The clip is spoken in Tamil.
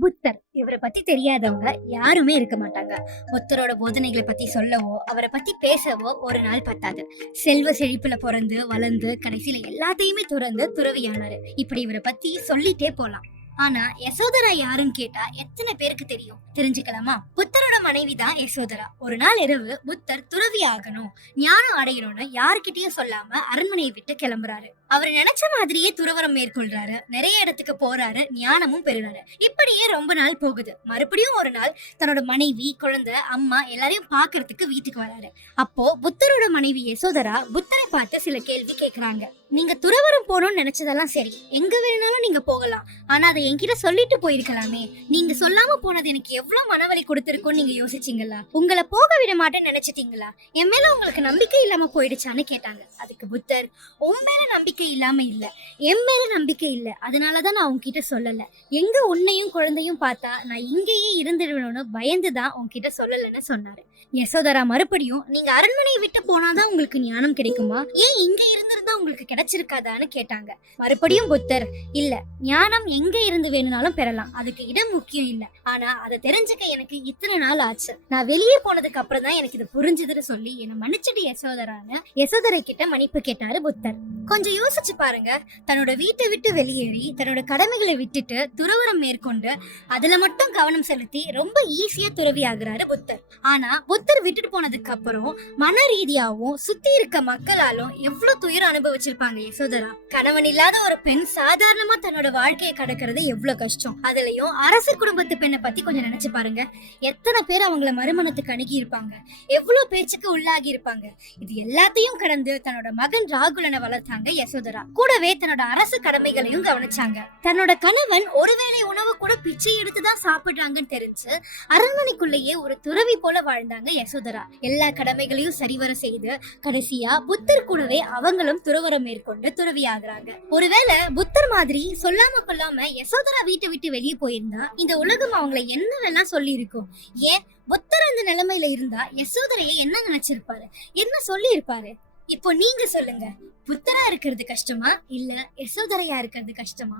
புத்தர். இவரை பத்தி தெரியாதவங்க யாருமே இருக்க மாட்டாங்க. புத்தரோட போதனைகளை பத்தி சொல்லவோ அவரை பத்தி பேசவோ ஒரு நாள் பத்தாது. செல்வ செழிப்புல பிறந்து வளர்ந்து கடைசியில எல்லாத்தையுமே துறந்து துறவியானாரு. இப்படி இவரை பத்தி சொல்லிட்டே போலாம். ஆனா யசோதரா யாருன்னு கேட்டா எத்தனை பேருக்கு தெரியும்? தெரிஞ்சுக்கலாமா? புத்தரோட மனைவி தான் யசோதரா. ஒரு நாள் இரவு புத்தர் துறவி ஆகணும் ஞானம் அடையணும்னு யாருக்கிட்டயும் சொல்லாம அரண்மனையை விட்டு கிளம்புறாரு. அவர் நினைச்ச மாதிரியே துறவரம் மேற்கொள்றாரு. நிறைய இடத்துக்கு போறாரு. ஞானமும் பெறுறாரு. இப்படியே ரொம்ப நாள் போகுது. மறுபடியும் ஒரு நாள் தன்னோட மனைவி குழந்தை அம்மா எல்லாரையும் பாக்குறதுக்கு வீட்டுக்கு வராரு. அப்போ புத்தரோட மனைவி யசோதரா புத்தரை பார்த்து சில கேள்வி கேக்குறாங்க. நீங்க துறவரம் போகணும்னு நினைச்சதெல்லாம் சரி. எங்க வேணாலும் நீங்க போகலாம். ஆனா அதை என்கிட்ட சொல்லிட்டு போயிருக்கலாமே. நீங்க சொல்லாம போனது எனக்கு எவ்வளவு மனவலி கொடுத்துருக்கோன்னு நீங்க யோசிச்சீங்களா? உங்களை போக விட மாட்டேன்னு நினைச்சிட்டீங்களா? என் மேல உங்களுக்கு நம்பிக்கை இல்லாம போயிடுச்சான்னு கேட்டாங்க. அதுக்கு புத்தர் உன் மேல நம்பிக்கை நம்பிக்கை இல்லாம இல்ல. என் மேல நம்பிக்கை இல்ல. அதனாலதான் நான் உன்கிட்ட சொல்லல. எங்க உன்னையும் குழந்தையும் பார்த்தா நான் இங்கேயே இருந்துடுவேணும்னு பயந்துதான் உன்கிட்ட சொல்லலன்னு சொன்னாரு. யசோதரா மறுபடியும் நீங்க அரண்மனையை விட்டு போனாதான் உங்களுக்கு ஞானம் கிடைக்குமா? ஏன் இங்க தான் உங்களுக்கு கிடைச்சிருக்காதான்னு கேட்டாங்க. மறுபடியும் புத்தர் இல்ல ஞானம் எங்க இருந்து வேணும்னாலும் பெறலாம். அதுக்கு இடம் முக்கியம் இல்ல. ஆனா அதை தெரிஞ்சுக்க எனக்கு இத்தனை நாள் ஆச்சு. நான் வெளியே போனதுக்கு அப்புறம் தான் எனக்கு இது புரிஞ்சுதுன்னு சொல்லி என்ன மன்னிச்சிட்டு யசோதரான யசோதரை கிட்ட மன்னிப்பு கேட்டாரு புத்தர். கொஞ்சம் யோசிச்சு பாருங்க. தன்னோட வீட்டை விட்டு வெளியேறி தன்னோட கடமைகளை விட்டுட்டு துறவரம் மேற்கொண்டு அதுல மட்டும் கவனம் செலுத்தி ரொம்ப ஈஸியா துறவி ஆகுறாரு புத்தர். ஆனா புத்தர் விட்டுட்டு போனதுக்கு அப்புறம் மன ரீதியாவும் சுத்தி இருக்க மக்களாலும் எவ்வளவு துயரம் அனுபவிச்சிருப்பாங்க யசோதரா. கணவன் இல்லாத ஒரு பெண் சாதாரணமா தன்னோட வாழ்க்கையை கடக்கிறது எவ்வளவு கஷ்டம். அதுலயும் அரசு குடும்பத்து பெண்ணை பத்தி கொஞ்சம் நினைச்சு பாருங்க. எத்தனை பேர் அவங்கள மறுமணத்துக்கு அணுகி இருப்பாங்க எவ்வளவு பேச்சுக்கு உள்ளாகி இருப்பாங்க? இது எல்லாத்தையும் கடந்து தன்னோட மகன் ராகுலனை வளர்த்தாங்க யசோதரா. கூடவே தன்னோட அரசு கடமைகளையும் கவனிச்சாங்க. தன்னோட கணவன் ஒருவேளை உணவு கூட பிச்சை எடுத்துதான் சாப்பிடுறாங்கன்னு தெரிஞ்சு அரண்மனைக்குள்ளேயே ஒரு துறவி போல வாழ்ந்தாங்க யசோதரா. எல்லா கடமைகளையும் சரிவர செய்து கடைசியா புத்தர் கூடவே அவங்களும் துறவரம் மேற்கொண்டு துறவி ஆகுறாங்க ஒருவேளை புத்தர் மாதிரி சொல்லாம கொள்ளாம யசோதரா வீட்டை விட்டு வெளியே போயிருந்தா இந்த உலகம் அவங்கள என்னவெல்லாம் சொல்லி இருக்கும் ஏன்? புத்தர் அந்த நிலைமையில இருந்தா யசோதரையை என்ன நினைச்சிருப்பாரு? என்ன சொல்லி இருப்பாரு இப்போ நீங்க சொல்லுங்க. புத்தரா இருக்கிறது கஷ்டமா? இல்ல யசோதரையா இருக்கிறது கஷ்டமா?